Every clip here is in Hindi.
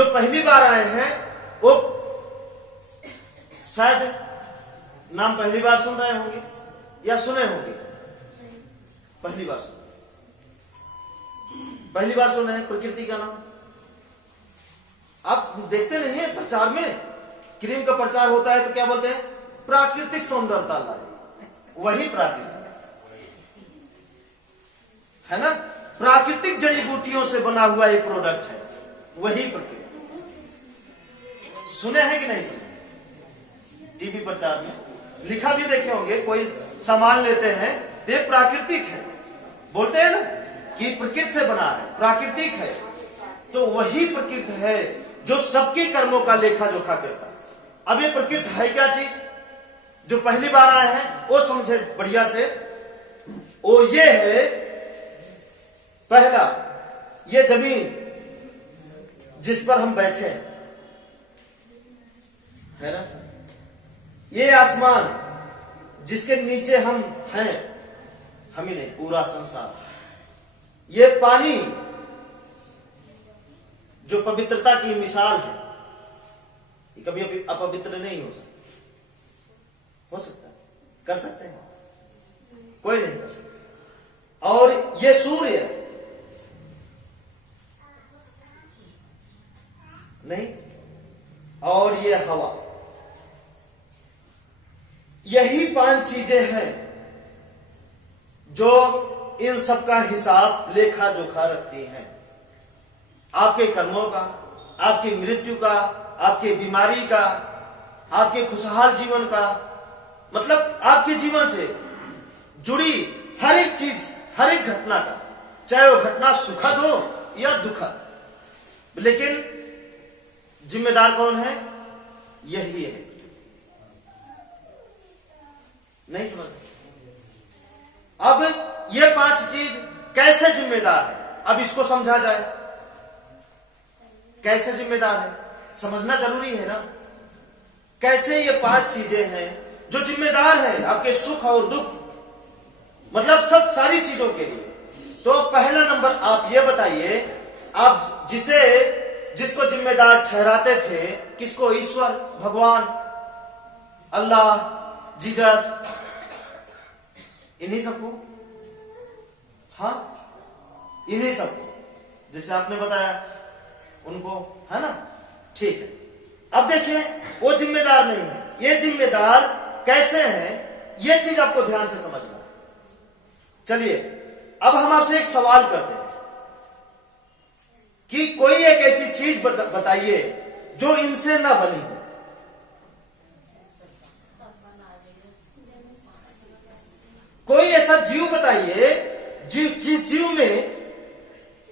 जो पहली बार आए हैं वो शायद नाम पहली बार सुन रहे होंगे या सुने होंगे। पहली बार सुन रहे हैं प्रकृति का नाम। आप देखते नहीं है प्रचार में, क्रीम का प्रचार होता है तो क्या बोलते हैं? प्राकृतिक सौंदर्यता लाए। वही प्राकृतिक है ना, प्राकृतिक जड़ी बूटियों से बना हुआ एक प्रोडक्ट है, वही प्रकृति। सुने हैं कि नहीं सुने? टीवी प्रचार में लिखा भी देखे होंगे, कोई सामान लेते हैं ये प्राकृतिक है, बोलते हैं ना कि प्रकृति से बना है, प्राकृतिक है। तो वही प्रकृति है जो सबके कर्मों का लेखा जोखा करता है। अब ये प्रकृति है क्या चीज? जो पहली बार आए हैं वो समझे बढ़िया से। वो ये है, पहला ये जमीन जिस पर हम बैठे हैं, है ना, ये आसमान जिसके नीचे हम हैं, हम ही नहीं पूरा संसार, ये पानी जो पवित्रता की मिसाल है, ये कभी अभी अपवित्र नहीं हो सकता है? कर सकते हैं? कोई नहीं कर सकता। और ये सूर्य नहीं, और ये हवा, यही 5 चीजें हैं जो इन सब का हिसाब लेखा जोखा रखती हैं। आपके कर्मों का, आपकी मृत्यु का, आपकी बीमारी का, आपके खुशहाल जीवन का, मतलब आपके जीवन से जुड़ी हर एक चीज, हर एक घटना का, चाहे वो घटना सुखद हो या दुखद, लेकिन जिम्मेदार कौन है? यही है। नहीं समझ? अब ये 5 चीज कैसे जिम्मेदार है, अब इसको समझा जाए। कैसे जिम्मेदार है समझना जरूरी है ना। कैसे ये 5 चीजें हैं जो जिम्मेदार है आपके सुख और दुख, मतलब सब सारी चीजों के लिए। तो पहला नंबर आप ये बताइए, आप जिसको जिम्मेदार ठहराते थे, किसको? ईश्वर, भगवान, अल्लाह, जीसस, इन्हीं सबको। हाँ, इन्हीं सबको, जैसे आपने बताया उनको, है ना, ठीक है। अब देखिए वो जिम्मेदार नहीं है, ये जिम्मेदार कैसे है, ये चीज आपको ध्यान से समझना है। चलिए अब हम आपसे एक सवाल करते हैं कि कोई एक ऐसी चीज बताइए जो इनसे ना बनी हो। कोई ऐसा जीव बताइए जिस जीव में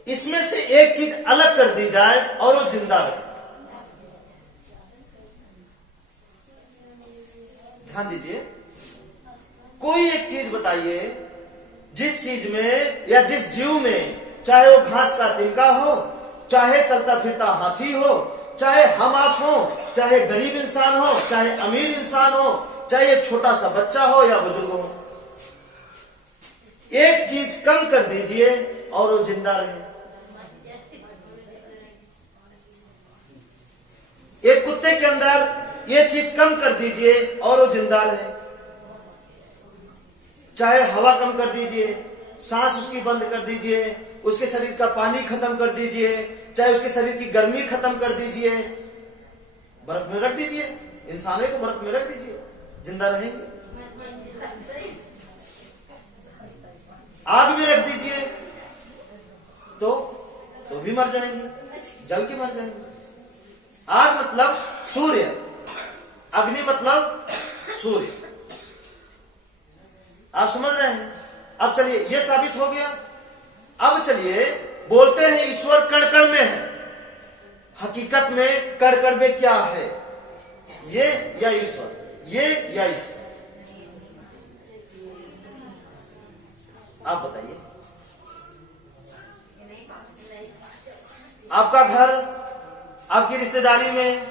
इसमें से एक चीज अलग कर दी जाए और वो जिंदा रहे। ध्यान दीजिए, कोई एक चीज बताइए जिस चीज में या जिस जीव में, चाहे वो घास का तिनका हो, चाहे चलता फिरता हाथी हो, चाहे हम आप हो, चाहे गरीब इंसान हो, चाहे अमीर इंसान हो, चाहे एक छोटा सा बच्चा हो या बुजुर्ग हो, एक चीज कम कर दीजिए और वो जिंदा रहे। एक कुत्ते के अंदर ये चीज कम कर दीजिए और वो जिंदा रहे। चाहे हवा कम कर दीजिए, सांस उसकी बंद कर दीजिए, उसके शरीर का पानी खत्म कर दीजिए, चाहे उसके शरीर की गर्मी खत्म कर दीजिए, बर्फ में रख दीजिए, इंसानों को बर्फ में रख दीजिए, जिंदा रहेंगे। आग में रख दीजिए तो भी मर जाएंगे, जल के मर जाएंगे। आग मतलब सूर्य, अग्नि मतलब सूर्य। आप समझ रहे हैं? अब चलिए ये साबित हो गया। अब चलिए बोलते हैं ईश्वर कण कण में है। हकीकत में कण कण में क्या है? ये या ईश्वर? ये या ईश्वर? आप बताइए। आपका घर, आपकी रिश्तेदारी में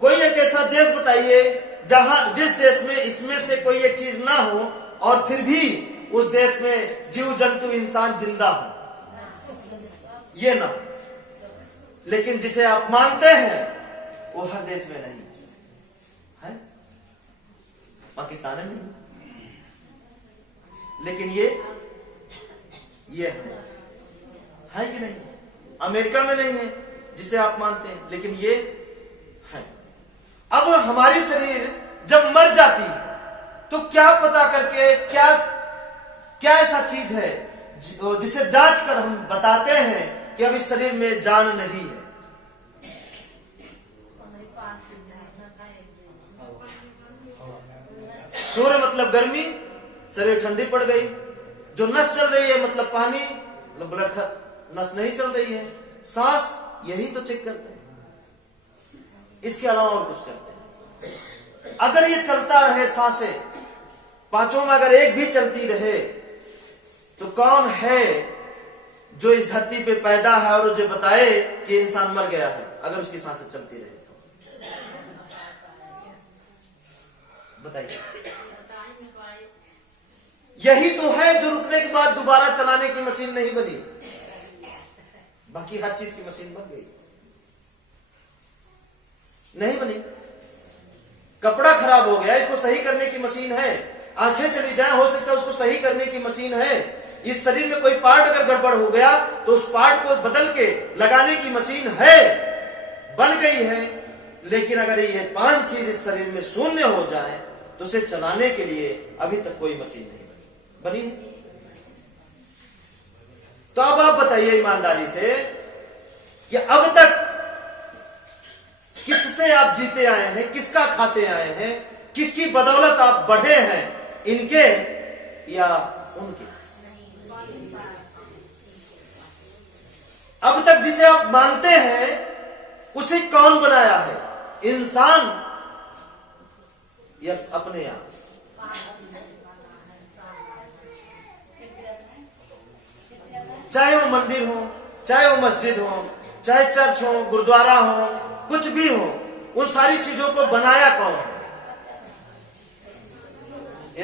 कोई एक ऐसा देश बताइए जिस देश में इसमें से कोई एक चीज ना हो और फिर भी उस देश में जीव जंतु इंसान जिंदा हो। ये ना, लेकिन जिसे आप मानते हैं वो हर देश में नहीं है, पाकिस्तान में नहीं, लेकिन ये है कि नहीं, अमेरिका में नहीं है जिसे आप मानते हैं, लेकिन ये है। अब हमारी शरीर जब मर जाती है तो क्या पता करके क्या क्या ऐसा चीज है जिसे जांच कर हम बताते हैं कि अब इस शरीर में जान नहीं है। सूर्य मतलब गर्मी, शरीर ठंडी पड़ गई, जो नस चल रही है मतलब पानी, मतलब ब्लड नस नहीं चल रही है, सांस, यही तो चेक करते हैं, इसके अलावा और कुछ करते हैं। अगर ये चलता रहे, सांसें पांचों में अगर एक भी चलती रहे, तो कौन है जो इस धरती पे पैदा है और मुझे बताए कि इंसान मर गया है अगर उसकी सांसें चलती रहे तो? बताइए। यही तो है जो रुकने के बाद दोबारा चलाने की मशीन नहीं बनी, बाकी हर चीज की मशीन बन गई, नहीं बनी। कपड़ा खराब हो गया, इसको सही करने की मशीन है। आंखें चली जाए, हो सकता है उसको सही करने की मशीन है। इस शरीर में कोई पार्ट अगर गड़बड़ हो गया तो उस पार्ट को बदल के लगाने की मशीन है, बन गई है। लेकिन अगर ये 5 चीज इस शरीर में शून्य हो जाए तो उसे चलाने के लिए अभी तक कोई मशीन नहीं बनी है। तो अब आप बताइए ईमानदारी से कि अब तक किससे आप जीते आए हैं, किसका खाते आए हैं, किसकी बदौलत आप बढ़े हैं, इनके या उनके? अब तक जिसे आप मानते हैं उसे कौन बनाया है, इंसान या अपने आप? चाहे वो मंदिर हो, चाहे वो मस्जिद हो, चाहे चर्च हो, गुरुद्वारा हो, कुछ भी हो, उन सारी चीजों को बनाया कौन है?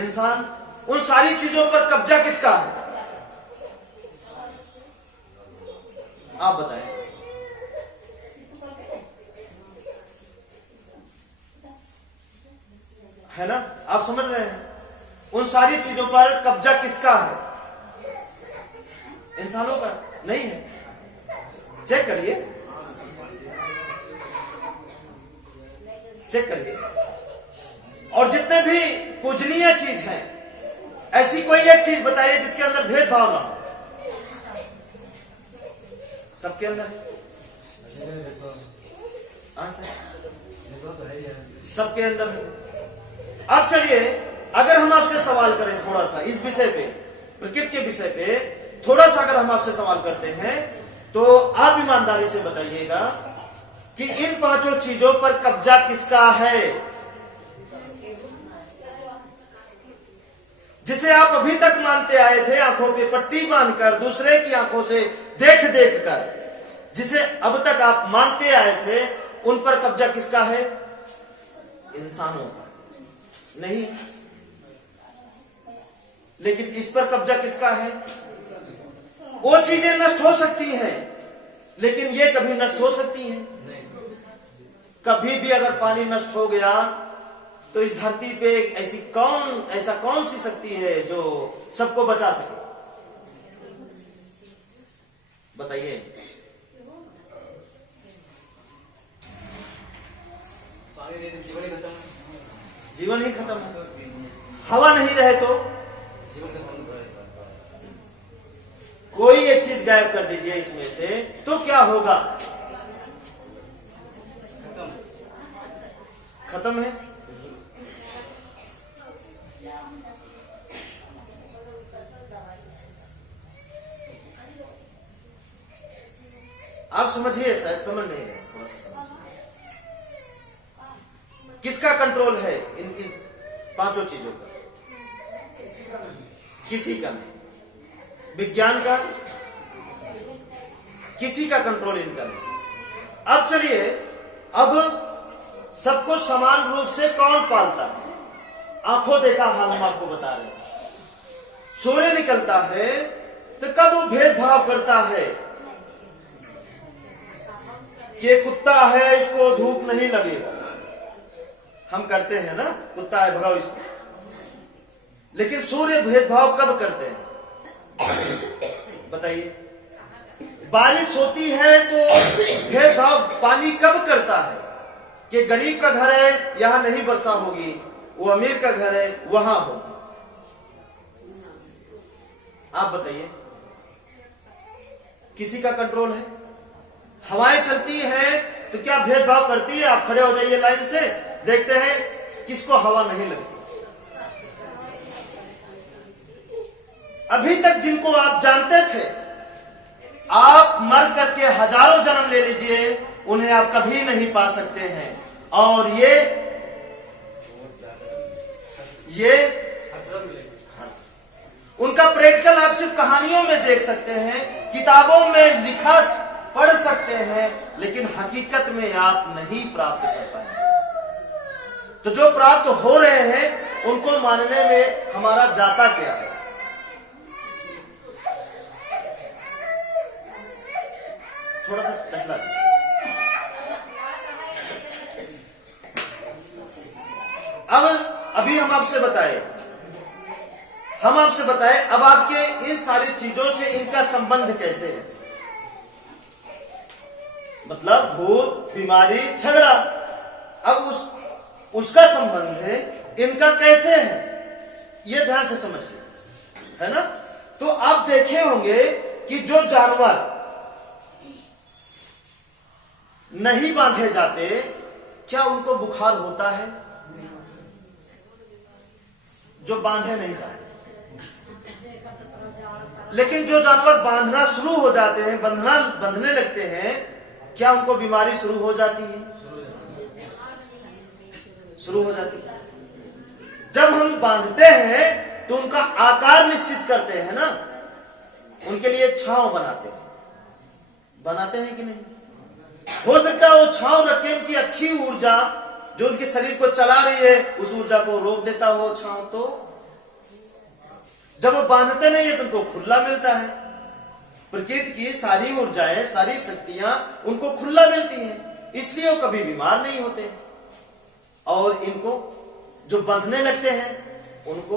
इंसान। उन सारी चीजों पर कब्जा किसका है? आप बताएं। है ना, आप समझ रहे हैं? उन सारी चीजों पर कब्जा किसका है? इंसानों का नहीं है। चेक करिए, चेक करिए। और जितने भी पूजनीय चीज हैं, ऐसी कोई एक चीज बताइए जिसके अंदर भेदभाव ना हो। सबके अंदर सबके अंदर है। अब चलिए, अगर हम आपसे सवाल करें थोड़ा सा इस विषय पे, प्रकृति के विषय पे थोड़ा सा अगर हम आपसे सवाल करते हैं, तो आप ईमानदारी से बताइएगा कि इन 5 चीजों पर कब्जा किसका है, जिसे आप अभी तक मानते आए थे, आंखों पे पट्टी बांधकर, दूसरे की आंखों से देख देख कर, जिसे अब तक आप मानते आए थे, उन पर कब्जा किसका है? इंसानों का नहीं। लेकिन इस पर कब्जा किसका है? वो चीजें नष्ट हो सकती हैं, लेकिन ये कभी नष्ट हो सकती हैं? कभी भी अगर पानी नष्ट हो गया तो इस धरती पे ऐसा कौन सी शक्ति है जो सबको बचा सके? बताइए। जीवन ही खत्म है। हवा नहीं रहे तो कोई एक चीज गायब कर दीजिए इसमें से, तो क्या होगा? खत्म है। आप समझिए, शायद समझ नहीं है, थोड़ा सा समझिए। किसका कंट्रोल है इन 5 चीजों का? किसी का नहीं। विज्ञान का, किसी का कंट्रोल इनका नहीं। अब चलिए, अब सबको समान रूप से कौन पालता है? आंखों देखा हाल हम आपको बता रहे हैं। सूर्य निकलता है तो कब वो भेदभाव करता है कि ये कुत्ता है, इसको धूप नहीं लगेगा। हम करते हैं ना, कुत्ता है भगाओ इसको। लेकिन सूर्य भेदभाव कब करते हैं बताइए? बारिश होती है तो भेदभाव पानी कब करता है कि गरीब का घर है यहां नहीं वर्षा होगी, वो अमीर का घर है वहां होगी? आप बताइए, किसी का कंट्रोल है? हवाएं चलती है तो क्या भेदभाव करती है? आप खड़े हो जाइए लाइन से, देखते हैं किसको हवा नहीं लगती। अभी तक जिनको आप जानते थे, आप मर करके हजारों जन्म ले लीजिए, उन्हें आप कभी नहीं पा सकते हैं। और ये उनका प्रैक्टिकल आप सिर्फ कहानियों में देख सकते हैं, किताबों में लिखा पढ़ सकते हैं, लेकिन हकीकत में आप नहीं प्राप्त कर पाएंगे। तो जो प्राप्त हो रहे हैं उनको मानने में हमारा जाता क्या है? थोड़ा सा टहला अभी हम आपसे बताए अब आपके इन सारी चीजों से इनका संबंध कैसे है? मतलब भूत, बीमारी, झगड़ा, अब उसका संबंध है, इनका कैसे है, ये ध्यान से समझिए, है ना? तो आप देखे होंगे कि जो जानवर नहीं बांधे जाते, क्या उनको बुखार होता है? जो बांधे नहीं जाते। लेकिन जो जानवर बांधना शुरू हो जाते हैं, बंधने लगते हैं, क्या उनको बीमारी शुरू हो जाती है? शुरू हो जाती है। जब हम बांधते हैं तो उनका आकार निश्चित करते हैं ना, उनके लिए छांव बनाते हैं कि नहीं? हो सकता है वो छांव रखे, उनकी अच्छी ऊर्जा जो उनके शरीर को चला रही है उस ऊर्जा को रोक देता हो छांव। तो जब वो बांधते नहीं है तो उनको खुला मिलता है। प्रकृति की सारी ऊर्जाएं, सारी शक्तियां उनको खुला मिलती हैं, इसलिए वो कभी बीमार नहीं होते। और इनको जो बांधने लगते हैं उनको,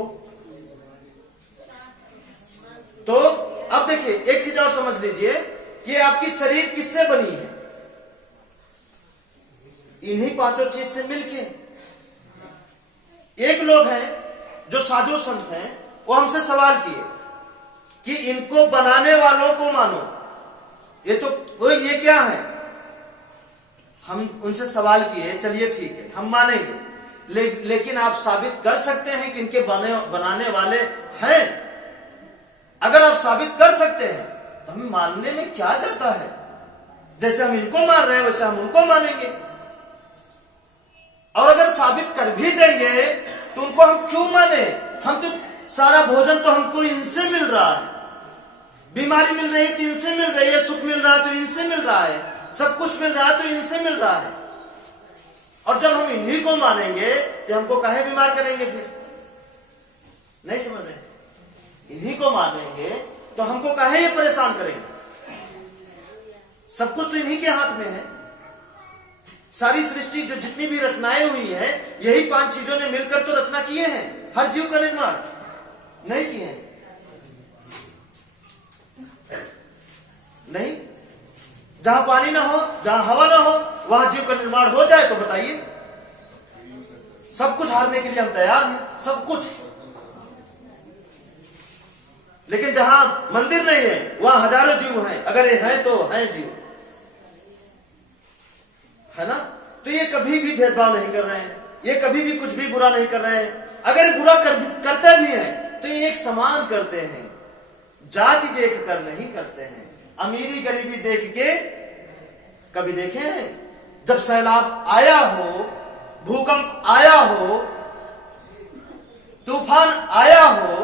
तो अब देखिए एक चीज और समझ लीजिए कि आपकी शरीर किससे बनी है? इन्हीं पांचों चीज से मिलके। एक लोग हैं जो साधु संत हैं, वो हमसे सवाल किए कि इनको बनाने वालों को मानो, ये क्या है? हम उनसे सवाल किए, चलिए ठीक है हम मानेंगे, लेकिन आप साबित कर सकते हैं कि इनके बनाने वाले हैं? अगर आप साबित कर सकते हैं तो हमें मानने में क्या जाता है? जैसे हम इनको मान रहे हैं वैसे हम उनको मानेंगे। और अगर साबित कर भी देंगे तो उनको हम क्यों माने? हम तो सारा भोजन तो हमको इनसे मिल रहा है, बीमारी मिल रही है तो इनसे मिल रही है, सुख मिल रहा है तो इनसे मिल रहा है, सब कुछ मिल रहा है तो इनसे मिल रहा है। और जब हम इन्हीं को मानेंगे तो हमको काहे बीमार करेंगे? फिर नहीं समझ रहे? इन्हीं को मानेंगे तो हमको काहे ये परेशान करेंगे? सब कुछ तो इन्हीं के हाथ में है। सारी सृष्टि जो जितनी भी रचनाएं हुई है, यही पांच चीजों ने मिलकर तो रचना किए हैं। हर जीव का निर्माण नहीं किए हैं, नहीं। जहां पानी ना हो, जहां हवा ना हो, वहां जीव का निर्माण हो जाए तो बताइए, सब कुछ हारने के लिए हम तैयार हैं, सब कुछ। लेकिन जहां मंदिर नहीं है वहां हजारों जीव हैं, अगर ये हैं तो हैं जीव, है ना? तो ये कभी भी भेदभाव नहीं कर रहे हैं, ये कभी भी कुछ भी बुरा नहीं कर रहे हैं। अगर बुरा करते भी हैं तो ये एक समान करते हैं, जाति देख कर नहीं करते हैं, अमीरी गरीबी देख के। कभी देखे हैं जब सैलाब आया हो, भूकंप आया हो, तूफान आया हो,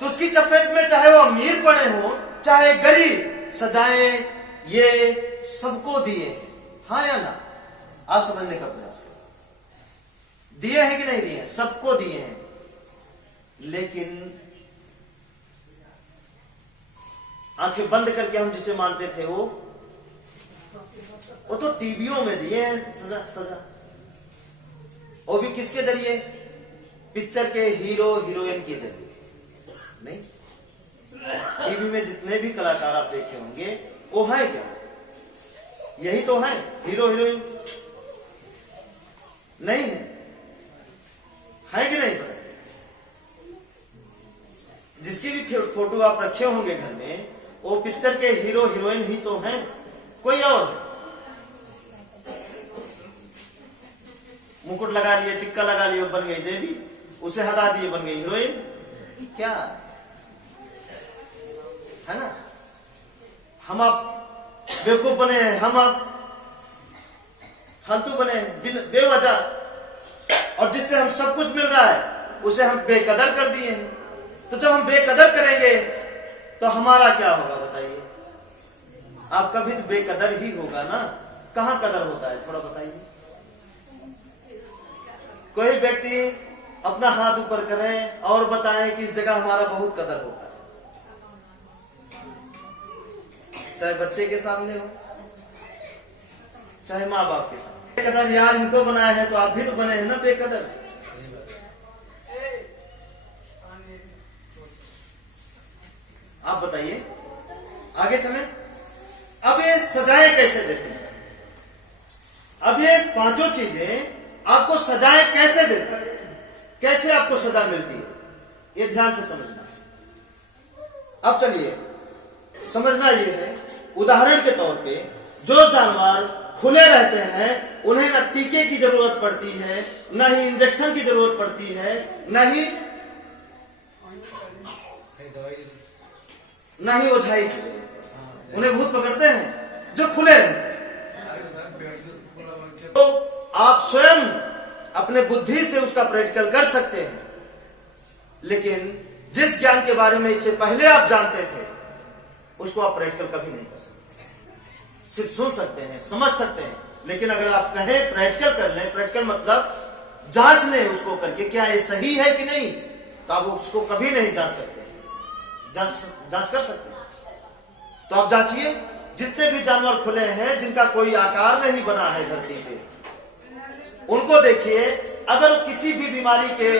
तो उसकी चपेट में चाहे वो अमीर पड़े हो चाहे गरीब, सजाएं ये सबको दिए, हाँ या ना? आप समझने का प्रयास करें। दिए हैं कि नहीं दिए? सबको दिए हैं। लेकिन आंखें बंद करके हम जिसे मानते थे वो वो तो टीवियों में दिए हैं सजा सजा, वो भी किसके जरिए? पिक्चर के हीरो हीरोइन के जरिए। नहीं, टीवी में जितने भी कलाकार आप देखे होंगे वो है क्या? यही तो है हीरो हीरोइन, नहीं है कि नहीं? पता जिसकी भी फोटो आप रखे होंगे घर में, वो पिक्चर के हीरो हीरोइन ही तो हैं, कोई और? मुकुट लगा लिए, टिक्का लगा लिए, बन गई देवी, उसे हटा दिए बन गई हीरोइन। क्या है ना? हम आप बेवकूफ बने हैं, हम आप फालतू बने हैं बेवजह, और जिससे हम सब कुछ मिल रहा है उसे हम बेकदर कर दिए हैं। तो जब हम बेकदर करेंगे तो हमारा क्या होगा बताइए? आपका भी तो बेकदर ही होगा ना। कहां कदर होता है थोड़ा बताइए। कोई व्यक्ति अपना हाथ ऊपर करें और बताएं कि इस जगह हमारा बहुत कदर होता है, चाहे बच्चे के सामने हो, चाहे माँ बाप के सामने। बेकदर यार इनको बनाया है तो आप भी तो बने हैं ना बेकदर। आप बताइए, आगे चलें। अब ये सजाएं कैसे देते हैं? अब ये पांचों चीजें आपको सजाएं कैसे देते हैं, कैसे आपको सजा मिलती है, ये ध्यान से समझना। अब चलिए समझना ये है, उदाहरण के तौर पे जो जानवर खुले रहते हैं उन्हें न टीके की जरूरत पड़ती है, न ही इंजेक्शन की जरूरत पड़ती है, न ही ओझाई की जरूरत। उन्हें भूत पकड़ते हैं जो खुले रहते हैं। तो आप स्वयं अपने बुद्धि से उसका प्रैक्टिकल कर सकते हैं, लेकिन जिस ज्ञान के बारे में इससे पहले आप जानते थे उसको आप प्रैक्टिकल कभी नहीं कर सकते। सिर्फ सुन सकते हैं, समझ सकते हैं, लेकिन अगर आप कहें प्रैक्टिकल कर लें, प्रैक्टिकल मतलब जांच लें उसको करके क्या ये सही है कि नहीं, तो आप उसको कभी नहीं जांच सकते। जांच कर सकते हैं तो आप जांचिए। जितने भी जानवर खुले हैं जिनका कोई आकार नहीं बना है धरती पे, उनको देखिए, अगर वो किसी भी बीमारी के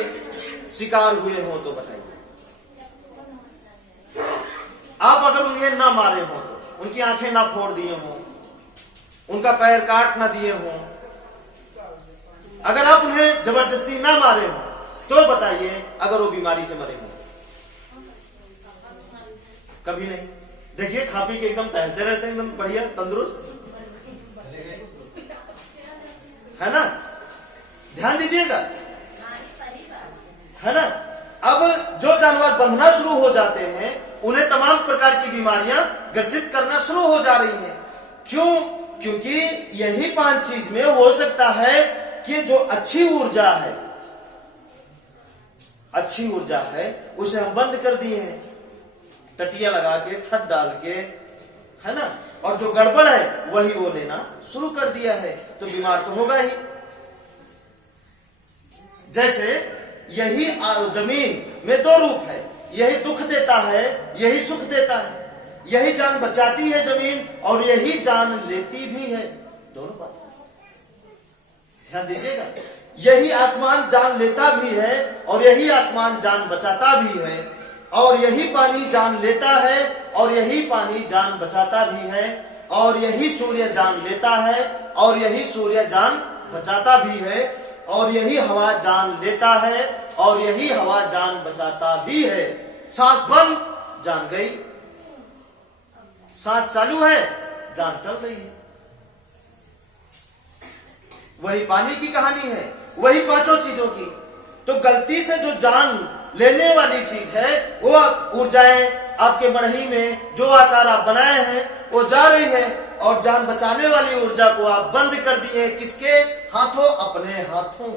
शिकार हुए हो तो बताइए। आप अगर उन्हें ना मारे हो, तो उनकी आंखें ना फोड़ दिए हो, उनका पैर काट ना दिए हो, अगर आप उन्हें जबरदस्ती ना मारे हो तो बताइए अगर वो बीमारी से मरे हो? कभी नहीं। देखिए खा पी के एकदम टहलते रहते हैं, एकदम बढ़िया तंदुरुस्त, है ना? ध्यान दीजिएगा, है ना? अब जो जानवर बंधना शुरू हो जाते हैं उन्हें तमाम प्रकार की बीमारियां ग्रसित करना शुरू हो जा रही हैं। क्यों? क्योंकि यही पांच चीज में हो सकता है कि जो अच्छी ऊर्जा है उसे हम बंद कर दिए हैं, टटिया लगा के, छत डाल के, है ना? और जो गड़बड़ है वही वो लेना शुरू कर दिया है, तो बीमार तो होगा ही। जैसे यही जमीन में दो रूप है, यही दुख देता है, यही सुख देता है, यही जान बचाती है जमीन और यही जान लेती भी है। दोनों बात ध्यान दीजिएगा। यही आसमान जान लेता भी है और यही आसमान जान बचाता भी है, और यही पानी जान लेता है और यही पानी जान बचाता भी है, और यही सूर्य जान लेता है और यही सूर्य जान बचाता भी है, और यही हवा जान लेता है और यही हवा जान बचाता भी है। सांस बंद, जान गई, सांस चालू है, जान चल रही है। वही पानी की कहानी है, वही पांचों चीजों की। तो गलती से जो जान लेने वाली चीज है, वो ऊर्जाएं आपके मड़ही में जो आकार आप बनाए हैं वो जा रही है, और जान बचाने वाली ऊर्जा को आप बंद कर दिए। किसके हाथों? अपने हाथों।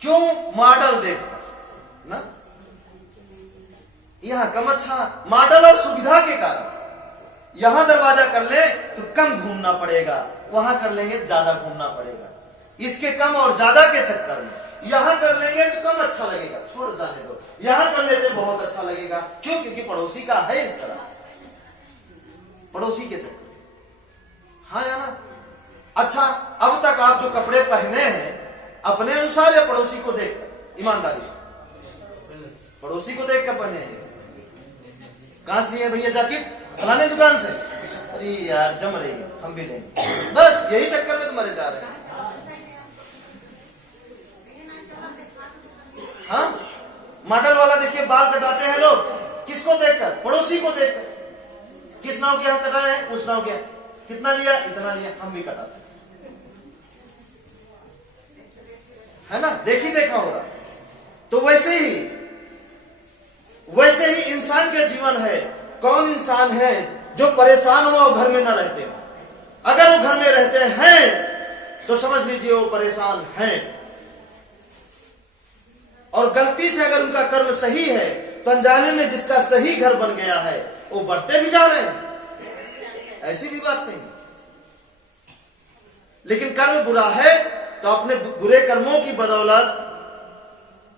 क्यों? मॉडल देखकर ना, यहां कम अच्छा मॉडल और सुविधा के कारण यहां दरवाजा कर ले तो कम घूमना पड़ेगा, वहां कर लेंगे ज्यादा घूमना पड़ेगा। इसके कम और ज्यादा के चक्कर में यहां कर लेंगे तो कम अच्छा लगेगा, छोड़ जाने दो, यहां कर लेते बहुत अच्छा लगेगा। क्यों? क्योंकि पड़ोसी का है इस तरह, पड़ोसी के चक्कर। हाँ यार, अच्छा, अब तक आप जो कपड़े पहने हैं अपने अनुसार या पड़ोसी को देखकर? ईमानदारी से पड़ोसी को देखकर पहने हैं। कहां से लिए भैया जैकेट? फलाने दुकान से। अरे यार जम रही है, हम भी लेंगे। बस यही चक्कर में तुम्हारे जा रहे हैं। हाँ, मॉडल वाला देखिए बाल कटाते हैं लोग, किसको देखकर? पड़ोसी को देखकर। किस नाव के यहाँ कटाए हैं? उस नाव के। कितना लिया? इतना लिया, हम भी कटाते हैं, है ना? देखी देखा हो रहा। तो वैसे ही इंसान का जीवन है। कौन इंसान है जो परेशान हो और घर में ना रहते हो? अगर वो घर में रहते हैं तो समझ लीजिए वो परेशान हैं। और गलती से अगर उनका कर्म सही है तो अनजाने में जिसका सही घर बन गया है वो बढ़ते भी जा रहे हैं, ऐसी भी बात नहीं। लेकिन कर्म बुरा है तो अपने बुरे कर्मों की बदौलत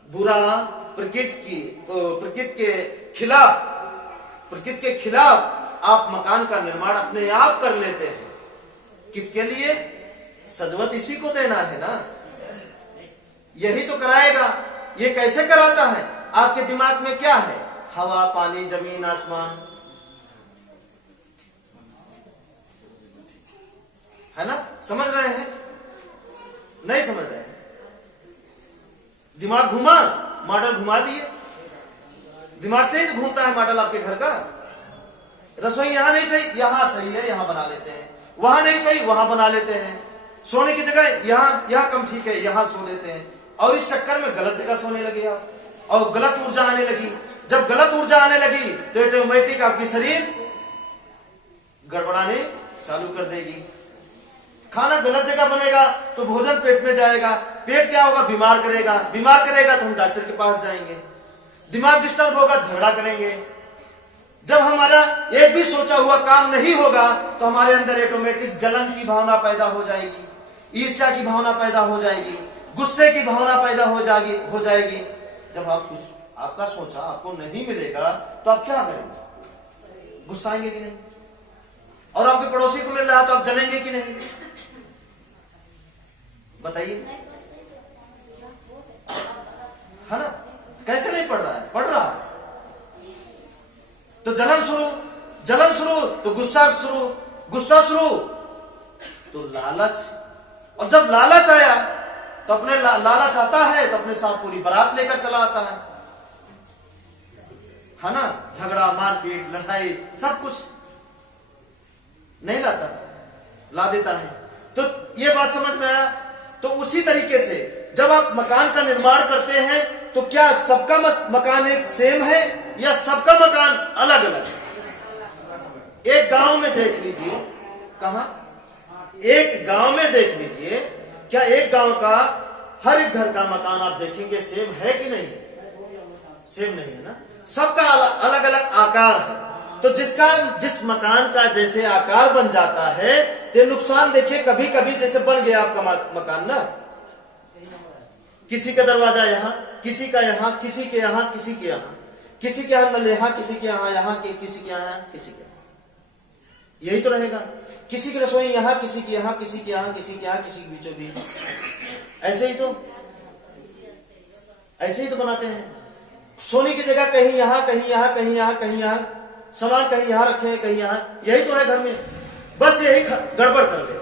बुरा प्रकृति के खिलाफ आप मकान का निर्माण अपने आप कर लेते हैं। किसके लिए? सजवत इसी को देना है ना, यही तो कराएगा। ये कैसे कराता है? आपके दिमाग में क्या है? हवा, पानी, जमीन, आसमान, है ना? समझ रहे हैं? नहीं समझ रहे हैं? दिमाग घुमा, मॉडल घुमा दिए। दिमाग से ही तो घूमता है मॉडल आपके घर का। रसोई यहां नहीं सही, यहां सही है, यहां बना लेते हैं। वहां नहीं सही, वहां बना लेते हैं। सोने की जगह यहां कम ठीक है, यहां सो लेते हैं। और इस चक्कर में गलत जगह सोने लगे आप, और गलत ऊर्जा आने लगी। जब गलत ऊर्जा आने लगी तो ऑटोमेटिक आपकी शरीर गड़बड़ाने चालू कर देगी। खाना गलत जगह बनेगा तो भोजन पेट में जाएगा। पेट क्या होगा? बीमार करेगा। बीमार करेगा तो हम डॉक्टर के पास जाएंगे। दिमाग डिस्टर्ब होगा, झगड़ा करेंगे। जब हमारा एक भी सोचा हुआ काम नहीं होगा तो हमारे अंदर ऑटोमेटिक जलन की भावना पैदा हो जाएगी, ईर्ष्या की भावना पैदा हो जाएगी, गुस्से की भावना पैदा हो जाएगी। जब आपका सोचा आपको नहीं मिलेगा तो आप क्या करेंगे? गुस्साएंगे कि नहीं? और आपके पड़ोसी को मिल रहा है तो आप जलेंगे कि नहीं? बताइए, है ना? कैसे नहीं पड़ रहा है? पड़ रहा है। तो जलन शुरू तो गुस्सा शुरू तो लालच। और जब लालच आया तो अपने लालच आता है तो अपने साथ पूरी बारात लेकर चला आता है ना? झगड़ा, मारपीट, लड़ाई, सब कुछ नहीं लाता, ला देता है। तो ये बात समझ में आया? तो उसी तरीके से जब आप मकान का निर्माण करते हैं तो क्या सबका मकान एक सेम है या सबका मकान अलग अलग? एक गांव में देख लीजिए, कहां? एक गांव में देख लीजिए, क्या एक गांव का हर एक घर का मकान आप देखेंगे सेम है कि नहीं? सेम नहीं है ना, सबका अलग अलग आकार है। तो जिस मकान का जैसे आकार बन जाता है तो नुकसान देखिए, कभी कभी जैसे बन गया आपका मकान ना, किसी का दरवाजा यहाँ, किसी का यहाँ, किसी के यहाँ, किसी के यहाँ, किसी के यहाँ नल यहाँ, किसी के यहाँ किसी के यहाँ, किसी के यहाँ, यही तो रहेगा। किसी की रसोई यहाँ, किसी के यहाँ, किसी के यहाँ, किसी के यहाँ, किसी के बीचों बीच, ऐसे ही तो बनाते हैं। सोने की जगह कहीं यहाँ, कहीं यहाँ, कहीं यहाँ, कहीं यहाँ, सामान कहीं यहाँ रखे हैं, कहीं यहाँ, यही तो है घर में। बस यही गड़बड़ कर लेते हैं।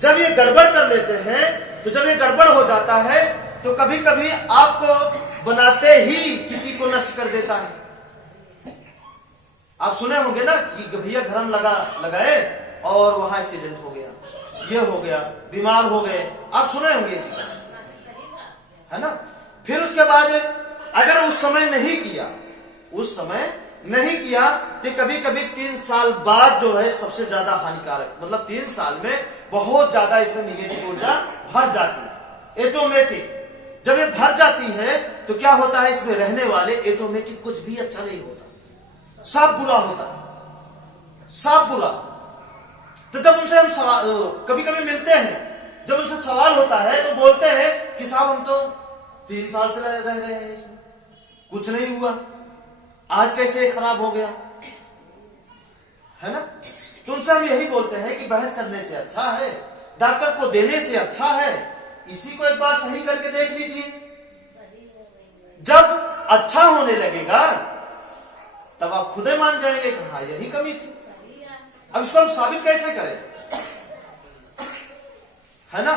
जब ये गड़बड़ कर लेते हैं तो जब ये गड़बड़ हो जाता है तो कभी कभी आपको बनाते ही किसी को नष्ट कर देता है। आप सुने होंगे ना कि भैया घरम लगाए और वहां एक्सीडेंट हो गया, ये हो गया, बीमार हो गए, आप सुने होंगे इसका, है ना? फिर उसके बाद अगर उस समय नहीं किया तो कभी कभी 3 साल बाद जो है सबसे ज्यादा हानिकारक, मतलब 3 साल में बहुत ज्यादा इसमें निगेटिव ऊर्जा भर जाती है ऑटोमेटिक। जब ये भर जाती है तो क्या होता है, इसमें रहने वाले ऑटोमेटिक कुछ भी अच्छा नहीं होता, सब बुरा होता है, सब बुरा। तो जब उनसे हम कभी कभी मिलते हैं, जब उनसे सवाल होता है तो बोलते हैं कि साहब हम तो 3 साल से रह रहे हैं, कुछ नहीं हुआ, आज कैसे खराब हो गया, है ना? तो उनसे हम यही बोलते हैं कि बहस करने से अच्छा है डॉक्टर को देने से अच्छा है। इसी को एक बार सही करके देख लीजिए। जब अच्छा होने लगेगा तब आप खुद ही मान जाएंगे कि हाँ यही कमी थी। अब इसको हम साबित कैसे करें, है ना?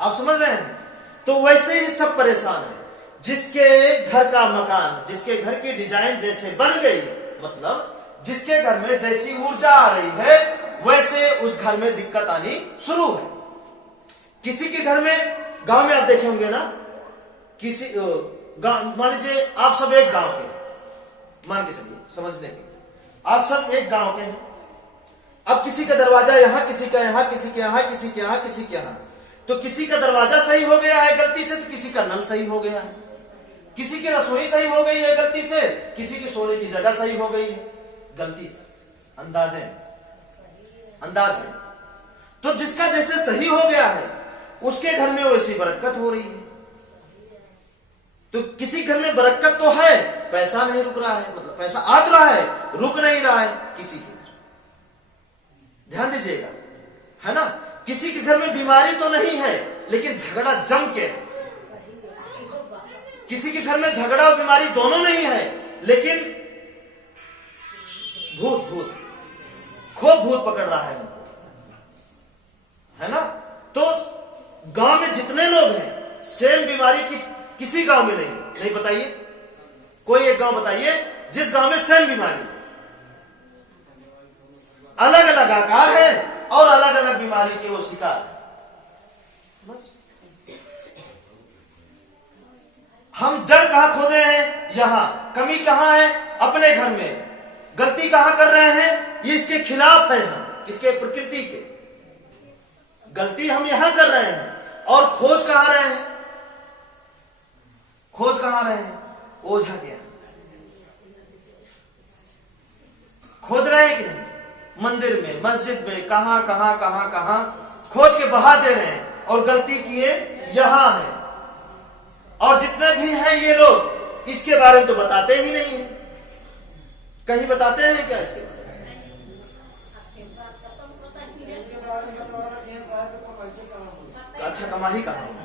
आप समझ रहे हैं? तो वैसे ही सब परेशान है। जिसके घर का मकान, जिसके घर की डिजाइन जैसे बन गई, मतलब जिसके घर में जैसी ऊर्जा आ रही है वैसे उस घर में दिक्कत आनी शुरू है। किसी के घर में, गांव में आप देखे होंगे ना, किसी मान लीजिए आप सब एक गांव के, मान के चलिए समझने के, आप सब एक गांव के हैं। अब किसी का दरवाजा यहां, किसी का यहां, किसी के यहां, किसी के यहां, किसी के यहां, तो किसी का दरवाजा सही हो गया है गलती से, तो किसी का नल सही हो गया है, किसी की रसोई सही हो गई है गलती से, किसी की सोने की जगह सही हो गई है गलती से, अंदाज में। तो जिसका जैसे सही हो गया है उसके घर में वैसी बरकत हो रही है। तो किसी घर में बरकत तो है, पैसा नहीं रुक रहा है, मतलब पैसा आ रहा है, रुक नहीं रहा है किसी के घर। ध्यान दीजिएगा, है ना? किसी के घर में बीमारी तो नहीं है लेकिन झगड़ा जम के है। किसी के घर में झगड़ा और बीमारी दोनों नहीं है लेकिन खूब भूत पकड़ रहा है, ना? तो गांव में जितने लोग हैं सेम बीमारी किसी गांव में नहीं बताइए, कोई एक गांव बताइए जिस गांव में सेम बीमारी, अलग अलग आकार है और अलग अलग बीमारी के वो शिकार है। बस हम जड़ कहां खोदे हैं? यहां। कमी कहां है? अपने घर में। गलती कहां कर रहे हैं? ये इसके खिलाफ है, हम किसके? प्रकृति के। गलती हम यहां कर रहे हैं और खोज कहां रहे हैं? खोज कहां रहे हैं? ओझा के यहां खोज रहे हैं कि नहीं? मंदिर में, मस्जिद में, कहां खोज के बहा दे रहे हैं और गलती किए यहां है। और जितने भी हैं ये लोग इसके बारे में तो बताते ही नहीं है। कहीं बताते हैं क्या इसके बारे में? अच्छा, कमाही कहां?